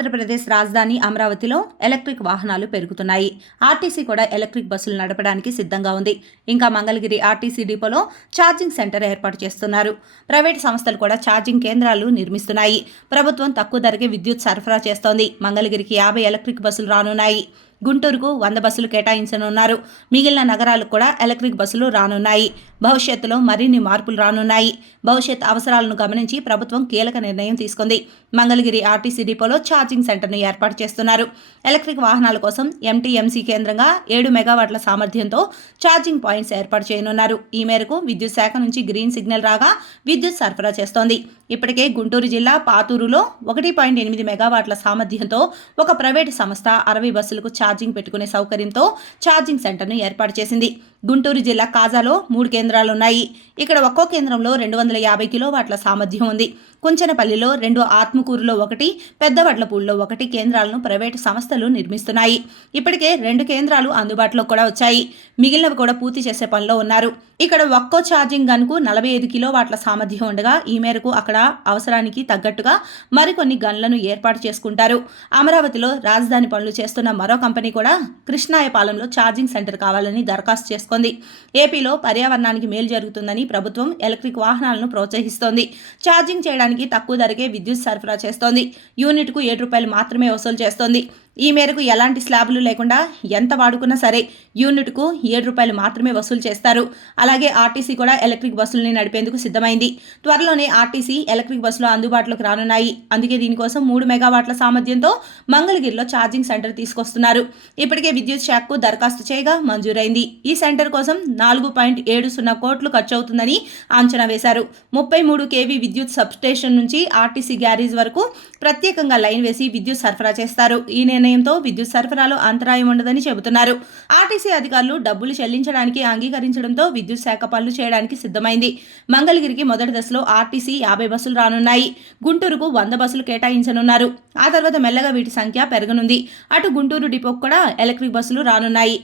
ఆంధ్రప్రదేశ్ రాజధాని అమరావతిలో ఎలక్ట్రిక్ వాహనాలు పెరుగుతున్నాయి. ఆర్టీసీ కూడా ఎలక్ట్రిక్ బస్సులు నడపడానికి సిద్ధంగా ఉంది. ఇంకా మంగళగిరి ఆర్టీసీ డిపోలో ఛార్జింగ్ సెంటర్ ఏర్పాటు చేస్తున్నారు. ప్రైవేటు సంస్థలు కూడా ఛార్జింగ్ కేంద్రాలు నిర్మిస్తున్నాయి. ప్రభుత్వం తక్కువ ధరకే విద్యుత్ సరఫరా చేస్తోంది. మంగళగిరికి 50 ఎలక్ట్రిక్ బస్సులు రానున్నాయి. గుంటూరుకు 100 బస్సులు కేటాయించనున్నారు. మిగిలిన నగరాలకు కూడా ఎలక్ట్రిక్ బస్సులు రానున్నాయి. భవిష్యత్తులో మరిన్ని మార్పులు రానున్నాయి. భవిష్యత్ అవసరాలను గమనించి ప్రభుత్వం కీలక నిర్ణయం తీసుకుంది. మంగళగిరి ఆర్టీసీ డిపోలో ఛార్జింగ్ సెంటర్ను ఏర్పాటు చేస్తున్నారు. ఎలక్ట్రిక్ వాహనాల కోసం ఎంటీఎంసీ కేంద్రంగా 7 మెగావాట్ల సామర్థ్యంతో ఛార్జింగ్ పాయింట్స్ ఏర్పాటు చేయనున్నారు. ఈ మేరకు విద్యుత్ శాఖ నుంచి గ్రీన్ సిగ్నల్ రాగా విద్యుత్ సరఫరా చేస్తోంది. ఇప్పటికే గుంటూరు జిల్లా పాతూరులో 1.8 మెగావాట్ల సామర్థ్యంతో ఒక ప్రైవేటు సంస్థ 60 బస్సులకు ఛార్జింగ్ పెట్టుకునే సౌకర్యంతో ఛార్జింగ్ సెంటర్ను ఏర్పాటు చేసింది. గుంటూరు జిల్లా కాజాలో 3 కేంద్రాలున్నాయి. ఇక్కడ ఒక్కో కేంద్రంలో 250 కిలోవాట్ల సామర్థ్యం ఉంది. కుంచనపల్లిలో 2, ఆత్మకూరులో 1, పెద్దవడ్లపూడిలో 1 కేంద్రాలను ప్రైవేటు సంస్థలు నిర్మిస్తున్నాయి. ఇప్పటికే 2 కేంద్రాలు అందుబాటులో కూడా వచ్చాయి. మిగిలినవి కూడా పూర్తి చేసే పనిలో ఉన్నారు. ఇక్కడ ఒక్కో ఛార్జింగ్ గన్కు 45 కిలోవాట్ల సామర్థ్యం ఉండగా ఈ మేరకు అక్కడ అవసరానికి తగ్గట్టుగా మరికొన్ని గన్లను ఏర్పాటు చేసుకుంటారు. అమరావతిలో రాజధాని పనులు చేస్తున్న మరో కంపెనీ కూడా కృష్ణాయపాలెంలో ఛార్జింగ్ సెంటర్ కావాలని దరఖాస్తు చేసుకుంది. ఏపీలో పర్యావరణానికి మేలు జరుగుతుందని ప్రభుత్వం ఎలక్ట్రిక్ వాహనాలను ప్రోత్సహిస్తోంది. ఛార్జింగ్ చేయడానికి తక్కువ ధరకే విద్యుత్ సరఫరా చేస్తోంది. యూనిట్కు ₹7 మాత్రమే వసూలు చేస్తోంది. ఈ మేరకు ఎలాంటి స్లాబులు లేకుండా ఎంత వాడుకున్నా సరే యూనిట్కు ₹7 మాత్రమే వసూలు చేస్తారు. అలాగే ఆర్టీసీ కూడా ఎలక్ట్రిక్ బస్సుల్ని నడిపేందుకు సిద్ధమైంది. త్వరలోనే ఆర్టీసీ ఎలక్ట్రిక్ బస్సులు అందుబాటులోకి రానున్నాయి. అందుకే దీనికోసం 3 మెగావాట్ల సామర్థ్యంతో మంగళగిరిలో ఛార్జింగ్ సెంటర్ తీసుకొస్తున్నారు. ఇప్పటికే విద్యుత్ శాఖకు దరఖాస్తు చేయగా మంజూరైంది. ఈ సెంటర్ కోసం 4.70 కోట్లు ఖర్చు అవుతుందని అంచనా వేశారు. 33 kV విద్యుత్ సబ్స్టేషన్ నుంచి ఆర్టీసీ గ్యారేజ్ వరకు ప్రత్యేకంగా లైన్ వేసి విద్యుత్ సరఫరా చేస్తారు. ఈ నిర్ణయంతో విద్యుత్ సరఫరాలో అంతరాయం ఉండదని చెబుతున్నారు. ఆర్టీసీ అధికారులు డబ్బులు చెల్లించడానికి అంగీకరించడంతో విద్యుత్ శాఖ పనులు చేయడానికి సిద్ధమైంది. మంగళగిరికి మొదటి దశలో ఆర్టీసీ 50 బస్సులు రానున్నాయి. గుంటూరుకు 100 బస్సులు కేటాయించనున్నారు. ఆ తర్వాత మెల్లగా వీటి సంఖ్య పెరగనుంది. అటు గుంటూరు డిపోకు కూడా ఎలక్ట్రిక్ బస్సులు రానున్నాయి.